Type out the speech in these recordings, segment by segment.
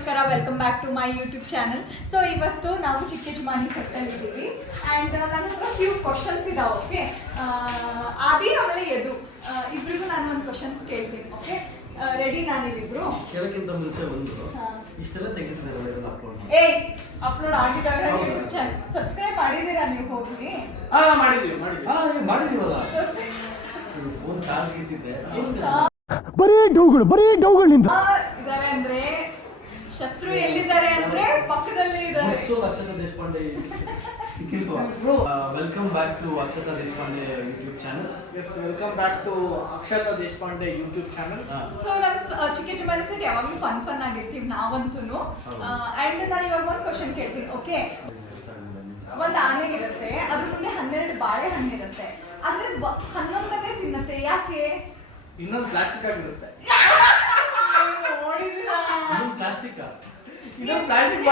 ನಮಸ್ಕಾರ, welcome back to my YouTube channel. So ಇವತ್ತು ನಾವು ಚಿಕ್ಕ ಯಜಮಾನಿ ಸೆಟ್ಟಲ್ಲಿ ಇದ್ದೀವಿ ಆ್ಯಂಡ್ ನನ್ನ ಹತ್ರ ಫ್ಯೂ ಕ್ವಶನ್ಸ್ ಇದಾವೆ. ಓಕೆ, ಆದಿ ಆಮೇಲೆ ಯದು ಇಬ್ಬರಿಗೂ ನಾನು ಒಂದು ಕ್ವಶನ್ಸ್ ಕೇಳ್ತೀನಿ. Okay, ready? ನಾನಿಬ್ರು ಕೇಳಕ್ಕಿಂತ ಮುಂಚೆ ಒಂದು ಇಷ್ಟೆಲ್ಲ ತೆಗಿತಿದ್ದಾರೆ ಅಪ್ಲೋಡ್ ಆಗಿದಾಗ ಯೂಟ್ಯೂಬ್ ಚಾನಲ್ ಸಬ್ಸ್ಕ್ರೈಬ್ ಮಾಡಿದ್ದೀರಾ ನೀವು? ಹೋಗಿ ಮಾಡಿದೀವಲ್ಲ. ಫೋನ್ ಚಾರ್ಜ್ ಇಟ್ಟಿದ್ದೆ. ಬರೀ ಡೌಗಳಿಂದ ಇದಾರೆ ಅಂದ್ರೆ ಶತ್ರು ಎಲ್ಲಿದ್ದಾರೆ ಅಂದ್ರೆ ಪಕ್ಕದಲ್ಲೇ ಇದ್ದಾರೆ. Akshata Deshpande. Welcome back to Akshata Deshpande YouTube channel. Yes, welcome back to Akshata Deshpande YouTube channel. So ನಮ್ಮ ಚಿಕ್ಕ ಯಜಮಾನಿ ಸೆಟ್ ಯಾವಾಗಲೂ ಫನ್ ಆಗಿರ್ತೀವಿ ನಾವಂತೂ. ಆ್ಯಂಡ್ ನಾನು ಇವಾಗ ಒಂದು ಕ್ವಶನ್ ಕೇಳ್ತೀನಿ. ಓಕೆ, ಒಂದು ಆನೆಗಿರುತ್ತೆ, ಅದ್ರ ಮುಂದೆ 12 ಬಾಳೆಹಣ್ಣು ಇರುತ್ತೆ, ಆದ್ರೆ 11ನೇ ತಿನ್ನತ್ತೆ. ಯಾಕೆ? ಇನ್ನೊಂದು ಪ್ಲಾಸ್ಟಿಕ್ ಆಗಿರುತ್ತೆ. ನೋಡಿದ್ದೀರಾ? ಪ್ಲಾಸ್ಟಿಕ್ ಇನ್ನೊಂದು ಪ್ಲಾಸ್ಟಿಕ್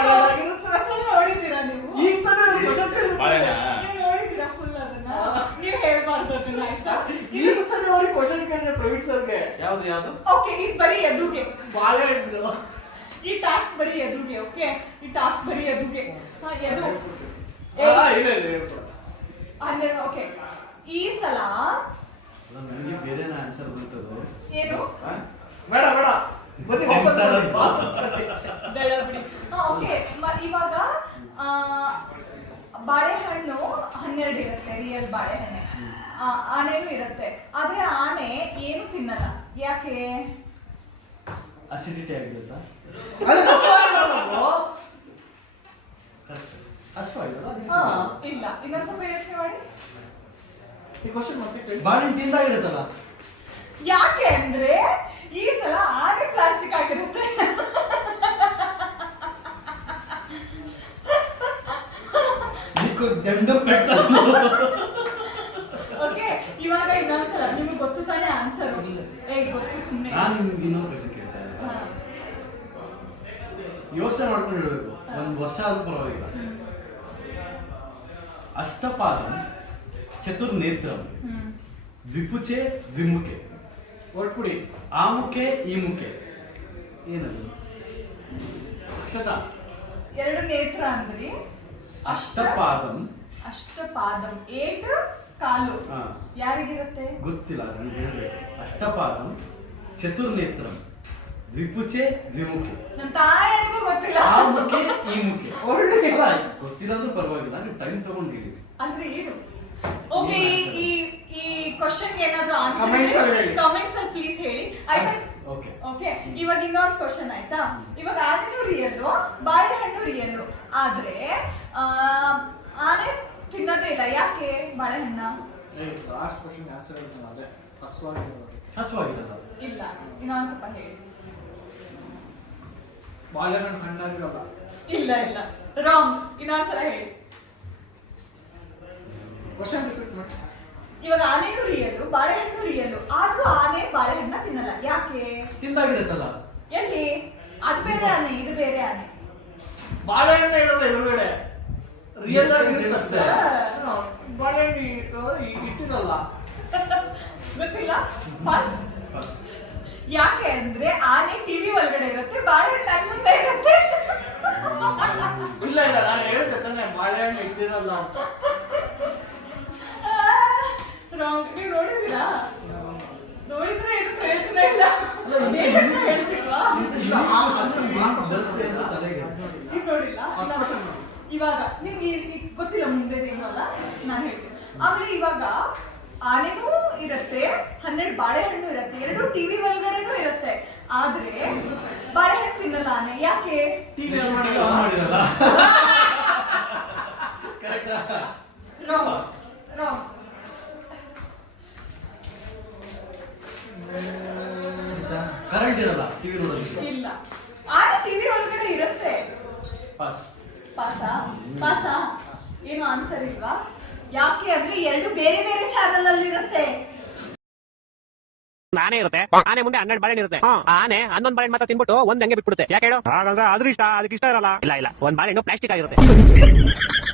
ನೋಡಿದ್ದೀರಾ ನೀವು? ಈಗ ತಾನೇ ಒಂದು ಕ್ವಶನ್ ಕೇಳಿದ್ರೆ ನೀವು ನೋಡಿದ್ದೀರಾ ಫುಲ್ ಅದನ್ನ? ನೀವು ಹೇಳ್ಬಾರ್ದು ಅದನ್ನ, ಆಯ್ತಾ? ಈಗ ತಾನೇ ಅವ್ರಿಗೆ ಕ್ವಶನ್ ಕೇಳಿದೆ ಪ್ರವೀಣ್ ಸರ್ಗೆ. ಯಾವ್ದು ಓಕೆ, ಇದು ಬರೀ ಎದುಗೆ. ಬಾಳೆಹಣ್ಣು ಈ ಟಾಸ್ಕ್ ಬರೀ ಎದುಗೆ. ಓಕೆ, ಈ ಟಾಸ್ಕ್ ಬರೀ ಎದುಗೆ. ಎದು ಇಲ್ಲ ಹೇಳ್ಕೊಡ. 12. ಓಕೆ, ಈ ಸಲ ನನಗೆ ಬೇರೆ ಆನ್ಸರ್ ಬರ್ತದೆ. ಏನು? ಬೇಡ ಬನ್ನಿ ವಾಪಸ್ ಬೇಡ ಬಿಡಿ. ಓಕೆ, ಇವಾಗ ಬಾಳೆಹಣ್ಣು 12 ಇರುತ್ತೆ, ರಿಯಲ್ ಬಾಳೆಹಣ್ಣೆ. ಆನೆನೂ ಇರುತ್ತೆ, ಆದ್ರೆ ಆನೆ ಏನು ತಿನ್ನಲ್ಲ. ಯಾಕೆ? ಅಸಿಡಿಟಿ ಆಗಿರುತ್ತಾ? ಇಲ್ಲ, ಇನ್ನೊಂದು ಸ್ವಲ್ಪ ಯೋಚನೆ ಮಾಡಿ. ಈ ಕ್ವಶನ್ ಮತ್ತೆ ಕೇಳಿ. ಬಾಳೆಹಣ್ಣು ತಿಂದಾಗಿರುತ್ತಲ್ಲ. ಯಾಕೆ ಅಂದ್ರೆ ಈ ಸಲ ಆನೆ ಪ್ಲಾಸ್ಟಿಕ್ ಆಗಿರುತ್ತೆ. ದಂಡ ಓಕೆ, ಇವಾಗ ಇನ್ನೊಂದ್ಸಲ ನಿಮ್ಗೆ ಗೊತ್ತು ತಾನೇ ಆನ್ಸರ್? ಗೊತ್ತು, ಸುಮ್ಮನೆ. ನಾನು ನಿಮ್ಗೆ ಇನ್ನೊಂದು ಕ್ವಶನ್ ಕೇಳ್ತಾ ಇದ್ದೆ. ಯೋಚನೆ ಮಾಡ್ಕೊಂಡು ಹೇಳ್ಬೇಕು, ಒಂದು ವರ್ಷ ಆದ್ರೂ ಪರವಾಗಿಲ್ಲ. ಅಷ್ಟಪಾದಂ ಚತುರ್ನೇತ್ರಂ ದ್ವಿಪುಚೆ ದ್ವಿಮುಖೆ ಒಟ್ಬಿಡಿ. ಆಮುಖೆ ಈಮುಖೆ ಏನದು? ಅಕ್ಷತಾ 2 ನೇತ್ರ ಅಂದ್ರಿ. ಅಷ್ಟಪಾದಂ. ಅಷ್ಟಪಾದಂ 8 ಕಾಲು. ಯಾರಿಗಿರುತ್ತೆ? ಗೊತ್ತಿಲ್ಲ, ನನಗೆ ಹೇಳ್ಬೇಕು. ಅಷ್ಟಪಾದಂ ಚತುರ್ನೇತ್ರಂ ದ್ವಿಪುಚೆ ದ್ವಿಮುಖೆ ನನ್ನ ತಾಯಿಗೂ ಗೊತ್ತಿಲ್ಲ. ಆಮುಖೆ ಈಮುಖೆ. ಇಲ್ಲ, ಗೊತ್ತಿಲ್ಲ ಅಂದ್ರೂ ಪರವಾಗಿಲ್ಲ, ನೀವು ಟೈಮ್ ತಗೊಂಡು ಹೇಳಿ. ಅಂದ್ರೆ ಏನು? ಓಕೆ, ಈ ಕ್ವಶನ್ ಏನಾದ್ರೂ Comments ಅಲ್ಲಿ ಹೇಳಿ. ಕಮೆಂಟ್ಸ್ ಅಲ್ಲಿ ಪ್ಲೀಸ್ ಹೇಳಿ, ಆಯ್ತಾ? ಓಕೆ ಓಕೆ, ಇವಾಗ ಇನ್ನೊಂದು ಕ್ವಶನ್ ಆಯ್ತಾ? ಇವಾಗ ಆನೆನೂ ರಿಯಲ್ಲು, ಬಾಳೆಹಣ್ಣು ರಿಯಲ್ಲು, ಆದ್ರೆ ಆನೆ ತಿನ್ನೋದೇ ಇಲ್ಲ. ಯಾಕೆ ಬಾಳೆಹಣ್ಣ? ಲಾಸ್ಟ್ ಕ್ವಶನ್ ಆನ್ಸರ್ ಹೇಳ್ತಾನೆ, ಅದೇ ಹಸುವಾಗಿರಲ್ಲ. ಇಲ್ಲ, ಇನ್ನೊಂದು ಸ್ವಲ್ಪ ಹೇಳಿ. ಬಾಳೆಹಣ್ಣು ಹಣ್ಣಾಗಿರಲ್ಲ. ಇಲ್ಲ, ರಾಂಗ್. ಇನ್ನೊಂದ್ಸಲ ಹೇಳಿ. ಕ್ವಶನ್ ರಿಪೀಟ್ ಮಾಡಿ. ಇವಾಗ ಆನೆನೂ ರಿಯಲ್ಲು, ಬಾಳೆಹಣ್ಣು ರಿಯಲ್ಲು, ಆದ್ರೂ ಆನೆ ಬಾಳೆಹಣ್ಣ ತಿನ್ನಲ್ಲ. ಯಾಕೆ? ತಿಂದಾಗಿರುತ್ತಲ್ಲ. ಎಲ್ಲಿ? ಅದು ಬೇರೆ ಆನೆ, ಇದು ಬೇರೆ ಆನೆ. ಬಾಳೆಹಣ್ಣು ಇರಲ್ಲ ಎದುರುಗಡೆ, ರಿಯಲ್ ಆಗಿ ಅಷ್ಟೇ. ಬಾಳೆಹಣ್ಣು ಇಟ್ಟಿರಲ್ಲ. ಗೊತ್ತಿಲ್ಲ? ಪಾಸ್. ಬಸ್. ಯಾಕೆ ಅಂದ್ರೆ ಆನೆ ಟಿವಿ ಒಳಗಡೆ ಇರುತ್ತೆ, ಬಾಳೆಹಣ್ಣು ನನ್ನ ಮುಂದೆ ಇರುತ್ತೆ. ಇಲ್ಲ ನಾನು ಹೇಳ್ದೆ ತಾನೆ ಬಾಳೆಹಣ್ಣು ಇಟ್ಟಿರಲ್ಲ ಅಂತ. ರಾಂಗ್. ನೀವು ನೋಡಿದ್ದೀರಾ? ನೋಡಿದ್ರೆ ಏನು ಪ್ರಯೋಜನ ಇಲ್ಲ. ಹೇಳ್ತಿಲ್ವಾ? ಇಲ್ಲ, ಆ answer ಬರುತ್ತೆ ಅಂತ ತಲೆಗೆ. ಇದು ನೋಡಿಲ್ಲ. question ಇವಾಗ ನಿಮ್ಗೆ ಗೊತ್ತಿಲ್ಲ ಮುಂದೆದೇನು ಅಲ್ಲ, ನಾನು ಹೇಳ್ತೀನಿ. ಆಮೇಲೆ ಇವಾಗ ಆನೆನೂ ಇರುತ್ತೆ, 12 ಬಾಳೆಹಣ್ಣು ಇರುತ್ತೆ, 2 ಟಿವಿ ಒಳಗಡೆನೂ ಇರುತ್ತೆ, ಆದ್ರೆ ಬಾಳೆಹಣ್ಣು ತಿನ್ನಲ್ಲ ಆನೆ. ಯಾಕೆ? ಟಿವಿ ಆನ್ ಮಾಡಿರಲ್ಲ. ಕರೆಕ್ಟ್. ರಾಂಗ್. ಕರೆಂಟ್ ಇರಲ್ಲ ಟಿವಿ ನೋಡೋದಕ್ಕೆ. ಇಲ್ಲ, ಆನೆ ಟಿವಿ ಒಳಗಡೆ ಇರುತ್ತೆ. ಪಾಸ್. ಪಾಸಾ? ಏನು ಆನ್ಸರ್ ಇಲ್ವಾ? ಯಾಕೆ ಅಂದ್ರೆ 2 ಬೇರೆ ಬೇರೆ ಚಾನಲ್ ಅಲ್ಲಿ ಇರುತ್ತೆ. ಆನೆ ಇರುತ್ತೆ, ಆನೆ ಮುಂದೆ 12 ಬಾಳೆಹಣ್ಣು ಇರುತ್ತೆ. ಆನೆ 11 ಬಾಳೆಹಣ್ಣು ಮಾತ್ರ ತಿನ್ಬಿಟ್ಟು ಒಂದ್ ಹಂಗೆ ಬಿಟ್ಬಿಡುತ್ತೆ. ಯಾಕೆ ಹೇಳು? ಹಾಗಂದ್ರೆ ಅದ್ರ ಇಷ್ಟ, ಅದಕ್ಕೆ ಇಷ್ಟ ಇರಲ್ಲ. ಇಲ್ಲ, ಒಂದ್ ಬಾಳೆಹಣ್ಣು ಪ್ಲಾಸ್ಟಿಕ್ ಆಗಿರುತ್ತೆ.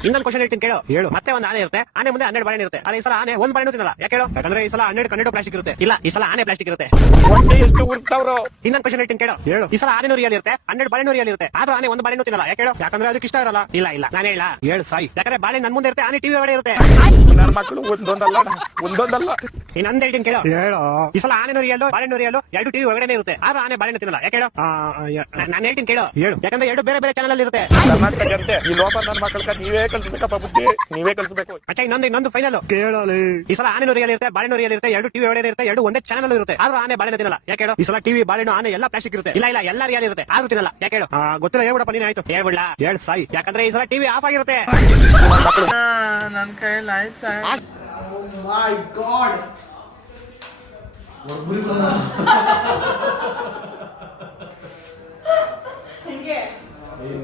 ಇನ್ನೊಂದು ಕ್ವಶನ್ ಹೇಳ್ತೀನಿ ಕೇಳು. ಹೇಳು. ಮತ್ತೆ ಒಂದು ಆನೆ ಇರುತ್ತೆ, ಆನೆ ಮುಂದೆ 12 ಬಾಳೆಹಣ್ಣು ಇರುತ್ತೆ. ಆದ್ರೆ ಈ ಸಲ ಆನೆ ಒಂದು ಬಾಳೆಹಣ್ಣು ತಿನ್ನಲ್ಲ. ಯಾಕೆ ಹೇಳು? ಯಾಕಂದ್ರೆ ಈ ಸಲ 12 ಪ್ಲಾಸ್ಟಿಕ್ ಇರುತ್ತೆ. ಇಲ್ಲ, ಈ ಸಲ ಆನೆ ಪ್ಲಾಸ್ಟಿಕ್ ಇರುತ್ತೆ. ಎಷ್ಟು ಉರ್ಸ್ತಾವ್ರು. ಇನ್ನೊಂದು ಕ್ವಶನ್ ಹೇಳ್ತೀನಿ ಕೇಳು. ಹೇಳು. ಈ ಸಲ ಆನೆ ರಿಯಲ್ ಇರುತ್ತೆ, 12 ಬಾಳೆಹಣ್ಣು ರಿಯಲ್ ಇರುತ್ತೆ. ಆದ್ರೆ ಆನೆ ಒಂದು ಬಾಳೆಹಣ್ಣು ತಿನ್ನಲ್ಲ. ಯಾಕೆ ಹೇಳು? ಯಾಕಂದ್ರೆ ಅದಕ್ಕೆ ಇಷ್ಟ ಇರಲ್ಲ. ಇಲ್ಲ ಇಲ್ಲ, ನಾನು ಹೇಳ ಹೇಳು ಸಾಯಿ. ಯಾಕಂದ್ರೆ ಬಾಳೆ ನನ್ ಮುಂದೆ ಇರುತ್ತೆ, ಆನೆ ಟಿವಿ ಒಳಗಡೆ ಇರುತ್ತೆ. ನನ್ನ ಮಕ್ಕಳು ಒಂದೊಂದಲ್ಲ. ಇನ್ನೊಂದು ಹೇಳ್ತೀನಿ ಕೇಳು. ಹೇಳು. ಈ ಸಲ ಆನೆ ರಿಯಲ್, ಬಾಳೆಹಣ್ಣು ರಿಯಲ್, 2 ಟಿವಿ ಒಳಗಡೆ ಇರುತ್ತೆ. ಆದ್ರೆ ಆನೆ ಬಾಳೆಹಣ್ಣು ತಿನ್ನಲ್ಲ. ಯಾಕೆ ಹೇಳು? ನಾನು ಹೇಳ್ತೀನಿ ಕೇಳು. ಹೇಳು. ಯಾಕಂದ್ರೆ 2 ಬೇರೆ ಬೇರೆ ಚಾನಲ್ ಅಲ್ಲಿ ಇರುತ್ತೆ. ಈ ಲೋಪ ನನ್ನ ಮಕ್ಕಳ ನೀವೇ ಕಲ್ಸ್ಬೇಕಪ್ಪ ಬುದ್ಧಿ, ನೀವೇ ಕಲ್ಸ್ಬೇಕು. ಅಚ್ಚಾ, ಇನ್ನೊಂದು ಫೈನಲ್ ಕೇಳಲಿ. ಈ ಸಲ ಆನೆ ರಿಯಲ್ ಇರುತ್ತೆ, ಬಾಳೆಹಣ್ಣು ರಿಯಲ್ ಇರುತ್ತೆ, 2 ಟಿವಿ ಒಳಗಡೆ ಇರುತ್ತೆ, 2 ಒಂದೇ ಚಾನಲ್ ಇರುತ್ತೆ. ಆದ್ರೆ ಆನೆ ಬಾಳೆಹಣ್ಣು ತಿನ್ನಲ್ಲ. ಯಾಕೆ ಹೇಳು? ಈ ಸಲ ಟಿವಿ, ಬಾಳೆಹಣ್ಣು, ಆನೆ ಎಲ್ಲ ಪ್ಲಾಸ್ಟಿಕ್ ಇರುತ್ತೆ. ಇಲ್ಲ ಇಲ್ಲ, ಎಲ್ಲ ರಿಯಲ್ ಇರುತ್ತೆ, ಆದ್ರೂ ತಿನ್ನಲ್ಲ. ಯಾಕೆ ಹೇಳು? ಗೊತ್ತಿಲ್ಲ, ಹೇಳ್ಬಿಡಪ್ಪ ನೀನು. ಆಯ್ತು, ಹೇಳ್ಬಿಡ್ಲಾ? ಹೇಳು ಸಾಯಿ. ಯಾಕಂದ್ರೆ ಈ ಸಲ ಟಿವಿ ಆಫ್ ಆಗಿರುತ್ತೆ. ನನ್ನ ಕೈಯಲ್ಲಿ ಆಯ್ತಾ? ಮೈ ಗಾಡ್, ಹಿಂಗೆ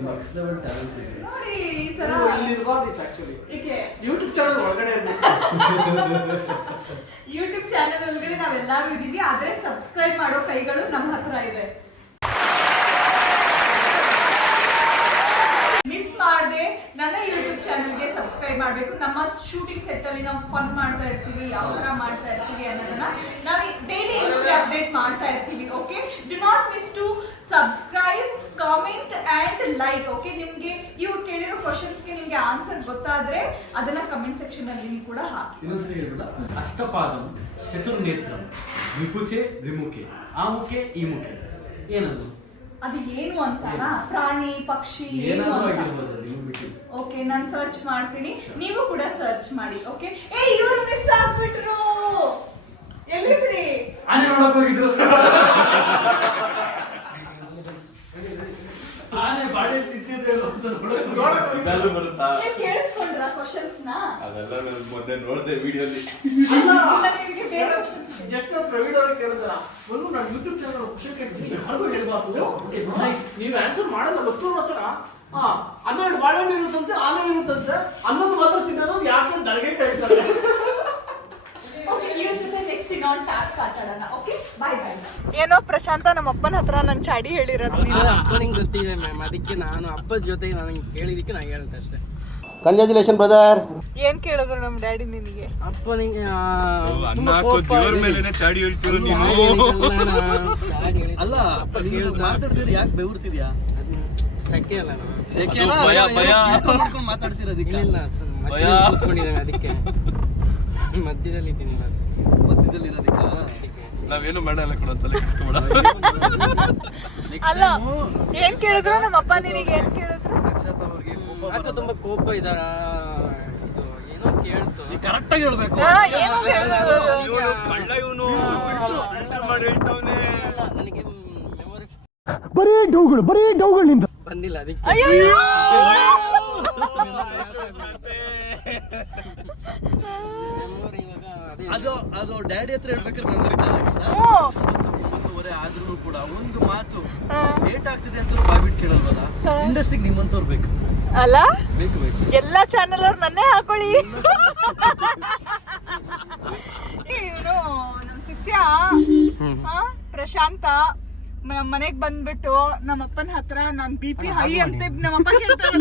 ನೆಕ್ಸ್ಟ್ ಲೆವೆಲ್ ಟ್ಯಾಲೆಂಟ್ ಇದೆ. ನೋಡಿ ಈ ತರ ಇಲ್ಲಿರ್ಬಾರ್ದಿತ್ತು ಆಕ್ಚುಲಿ. ಹೀಗೆ ಯೂಟ್ಯೂಬ್ ಚಾನಲ್ ಒಳಗಡೆ ಇರ್ಬೇಕು. ಯೂಟ್ಯೂಬ್ ಚಾನೆಲ್ ಒಳಗಡೆ ನಾವೆಲ್ಲರೂ ಇದೀವಿ, ಆದ್ರೆ ಸಬ್ಸ್ಕ್ರೈಬ್ ಮಾಡೋ ಕೈಗಳು ನಮ್ಮ ಹತ್ರ ಇದೆ. ಮಿಸ್ ಮಾಡದೆ ನನ್ನ ಯೂಟ್ಯೂಬ್ ಚಾನೆಲ್ಗೆ ಸಬ್ಸ್ಕ್ರೈಬ್ ಮಾಡಬೇಕು. ನಮ್ಮ ಶೂಟಿಂಗ್ ಸೆಟ್ ಅಲ್ಲಿ ನಾವು ಫನ್ ಮಾಡ್ತಾ ಇರ್ತೀವಿ, ಯಾವ ತರ ಮಾಡ್ತಾ ಇರ್ತೀವಿ ಅನ್ನೋದನ್ನ ನಾವು ಡೈಲಿ ಅಪ್ಡೇಟ್ ಮಾಡ್ತಾ ಇರ್ತೀವಿ. Okay, do not miss to subscribe, comment and like. Okay, ನಿಮ್ಗೆ ಇವ್ರು ಕೇಳಿರೋ ಕ್ವಶನ್ಸ್ಗೆ ನಿಮ್ಗೆ ಆನ್ಸರ್ ಗೊತ್ತಾದ್ರೆ ಅದನ್ನ ಕಮೆಂಟ್ ಸೆಕ್ಷನ್ ಅಲ್ಲಿ ಕೂಡ ಹಾಕಿ. ಇನ್ನೊಂದ್ಸರಿ ಹೇಳ್ಬಿಡ. ಅಷ್ಟಪಾದಂ ಚತುರ್ನೇತ್ರಂ ವಿಪುಚೆ ದ್ವಿಮುಖೆ ಆಮುಖೆ ಈಮುಖೆ. ಏನದು? ಅದು ಏನು ಅಂತಾನ? ಪ್ರಾಣಿ, ಪಕ್ಷಿ, ಏನು ಏನಾದ್ರೂ ಅಂತ? ಆಗಿರ್ಬೋದು, ನೀವು ಬಿಟ್ಟು. ಓಕೆ, ನಾನು ಸರ್ಚ್ ಮಾಡ್ತೀನಿ, ನೀವು ಕೂಡ ಸರ್ಚ್ ಮಾಡಿ. ಓಕೆ, ಇವ್ರು ಮಿಸ್ ಆಗ್ಬಿಟ್ರು. ಎಲ್ಲಿದ್ರಿ? ಆನೆ ನೋಡಕ್ ಹೋಗಿದ್ರು. ಆನೆ ಬಾಳೆ ತಿಂತಿದೆ ಅಂತ ನೋಡಕ್ ಹೋಗಿದ್ರು. ನೀವ್ ಕೇಳಿಸ್ಕೊಂಡ್ರಾ ಕ್ವಶನ್ಸ್ ನ? ಅದೆಲ್ಲ ನಾನು ಮೊನ್ನೆ ನೋಡಿದೆ ವಿಡಿಯೋಲಿ. ಇಲ್ಲ, ನಿಮ್ಗೆ ಬೇರೆ questions ಇದೆ. ಜಸ್ಟ್ ನಾವು ಪ್ರವೀಣ್ ಅವ್ರಿಗೆ ಕೇಳಿದ್ರ ಒಂದು ನಾನು ಯೂಟ್ಯೂಬ್ ಚಾನಲ್ ಕ್ವಶನ್ ಕೇಳ್ತೀನಿ, ಯಾರಿಗೂ ಹೇಳ್ಬಾರ್ದು. ನೀವು ಆನ್ಸರ್ ಮಾಡಲ್ಲ, ಗೊತ್ತು ಹತ್ರ 12 ಬಾಳೆಹಣ್ಣು ಇರುತ್ತಂತೆ, ಆನೆ ಇರುತ್ತಂತೆ, ಅನ್ನೊಂದು ಮಾತ್ರ ತಿನ್ನೋದು ಯಾಕೆ ಅಂತ ನನಗೆ ಕೇಳ್ತಾರೆ. ಓಕೆ, ಇವ್ರ ಜೊತೆ ನೆಕ್ಸ್ಟ್ ಇನ್ನೊಂದು ಟಾಸ್ಕ್ ಆಟಾಡೋಣ. ಓಕೆ, ಬಾಯ್ ಬಾಯ್. ಏನೋ ಪ್ರಶಾಂತ ನಮ್ಮ ಅಪ್ಪನ ಹತ್ರ ನನ್ನ ಚಾಡಿ ಹೇಳಿರೋದು. ಅಪ್ಪನಿಗೆ ಗೊತ್ತಿದೆ ಮ್ಯಾಮ್, ಅದಕ್ಕೆ ನಾನು ಅಪ್ಪನ ಜೊತೆಗೆ ನನಗೆ ಕೇಳಿದಕ್ಕೆ ನಾನು ಹೇಳ್ತೆ ಅಷ್ಟೇ. Congratulation brother. ಏನ್ ಕೇಳಿದ್ರು ನಮ್ಮ ಡ್ಯಾಡಿ ನಿನಗೆ? ಅಪ್ಪನಿಗೆ ಅಲ್ಲ, ಮಾತಾಡ್ತಿದ್ರೆ ಯಾಕೆ ಬೆವರ್ತಿದ್ಯಾ? ಸೆಕೆ ಅಲ್ಲ ನಾನು ಮಾತಾಡ್ತಿರೋದಕ್ಕೆ ಇಲ್ಲ, ಕೂತ್ಕೊಂಡಿದ್ದೇನೆ ಅದಕ್ಕೆ ಮಧ್ಯದಲ್ಲಿ ಇದ್ದೀನಿ ನಾನು. ಮಧ್ಯದಲ್ಲಿ ಇರೋದಕ್ಕೆ ನಾವೇನು ಮಾಡಲ್ಲ ಕೂಡ ತಲೆ ಕೆಡಿಸ್ಕೊಬೇಡ. ಅಲ್ಲ, ಏನ್ ಕೇಳಿದ್ರು ನಮ್ಮ ಅಪ್ಪ ನಿನಗೆ? ಏನ್ ಕೇಳಿದ್ರು? ಅಕ್ಷತಾ ಅವ್ರಿಗೆ ಕೋಪ ಅಕ್ಕ ತುಂಬಾ ಕೋಪ ಇದ್ದಾರ. ಇದು ಏನೋ ಕೇಳ್ತು. ಕರೆಕ್ಟ್ ಆಗಿ ಹೇಳ್ಬೇಕು. ಏನು ಕೇಳಿದ್ರು? ಕಳ್ಳ ಇವನು ಮಾಡಿ ಹೇಳ್ತಾವನೆ. ನನಗೆ ಮೆಮೊರಿ ಬರೀ ಡೌಗಳು ನಿಂದ ಬಂದಿಲ್ಲ ಅದಕ್ಕೆ. ಮೆಮೊರಿ ಇವಾಗ ಅದೇ ಅದು ಡ್ಯಾಡಿ ಹತ್ರ ಹೇಳ್ಬೇಕಾದ್ರೆ ಮೆಮೊರಿ ಚೆನ್ನಾಗಿಲ್ಲ. 9:30 ಆದ್ರೂ ಕೂಡ ಒಂದು ಮಾತು ಲೇಟ್ ಆಗ್ತಿದೆ ಅಂತ ಬಾಯ್ಬಿಟ್ಟು ಕೇಳಲ್ವಲ್ಲ. ಇಂಡಸ್ಟ್ರಿಗೆ ನಿಮ್ಮಂತವ್ರು ಬೇಕು ಅಲ್ಲ, ಬೇಕು. ಎಲ್ಲಾ ಚಾನೆಲ್ ಅವ್ರು ನನ್ನೇ ಹಾಕೊಳ್ಳಿ. ಇವನು ನಮ್ ಶಿಷ್ಯ ಪ್ರಶಾಂತ ನಮ್ಮ ಮನೆಗ್ ಬಂದ್ಬಿಟ್ಟು ನಮ್ಮಪ್ಪನ ಹತ್ರ ನಾನ್ BP ಹೈ ಅಂತ ನಮ್ಮಪ್ಪ ಕೇಳ್ತಾರೆ.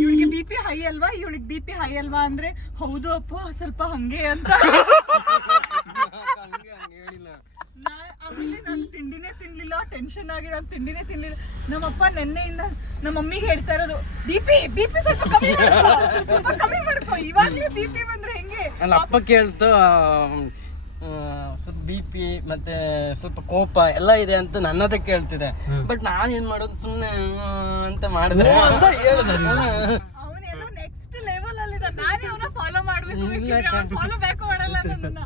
ಇವಳಿಗೆ BP ಹೈ ಅಲ್ವಾ, ಇವಳಿಗೆ BP ಹೈ ಅಲ್ವಾ ಅಂದ್ರೆ ಹೌದು ಅಪ್ಪ ಸ್ವಲ್ಪ ಹಂಗೆ ಅಂತ. ಆಮೇಲೆ ನಾನು ತಿಂಡಿನೇ ತಿನ್ಲಿಲ್ಲ, ಟೆನ್ಷನ್ ಆಗಿ ನಾನು ತಿಂಡಿನೇ ತಿನ್ಲಿಲ್ಲ. ನಮ್ಮಪ್ಪ ನೆನ್ನೆಯಿಂದ ನಮ್ಮ ಮಮ್ಮಿಗೆ ಹೇಳ್ತಾ ಇರೋದು, BP ಸ್ವಲ್ಪ ಕಮ್ಮಿ ಮಾಡ್ಕೊ, ಇವಾಗ್ಲೇ BP ಬಂದ್ರೆ ಹೆಂಗೆ? ಅಲ್ಲ, ಅಪ್ಪ ಕೇಳ್ತು ಸ್ವಲ್ಪ BP ಮತ್ತೆ ಸ್ವಲ್ಪ ಕೋಪ ಎಲ್ಲ ಇದೆ ಅಂತ ನನ್ನದೇ ಕೇಳ್ತಿದೆ. ಬಟ್ ನಾನು ಏನ್ ಮಾಡೋದು, ಸುಮ್ಮನೆ ಅಂತ ಮಾಡಿದ್ರೆ ಅಂತ ಹೇಳಿದೆ. ಅವನೆಲ್ಲೋ ನೆಕ್ಸ್ಟ್ ಲೆವೆಲ್ ಅಲ್ಲಿ ನಾನೇ ಅವನ ಫಾಲೋ ಮಾಡ್ಬೇಕು, ಫಾಲೋ ಬ್ಯಾಕ್ ಮಾಡಲ್ಲ ನನ್ನನ್ನ.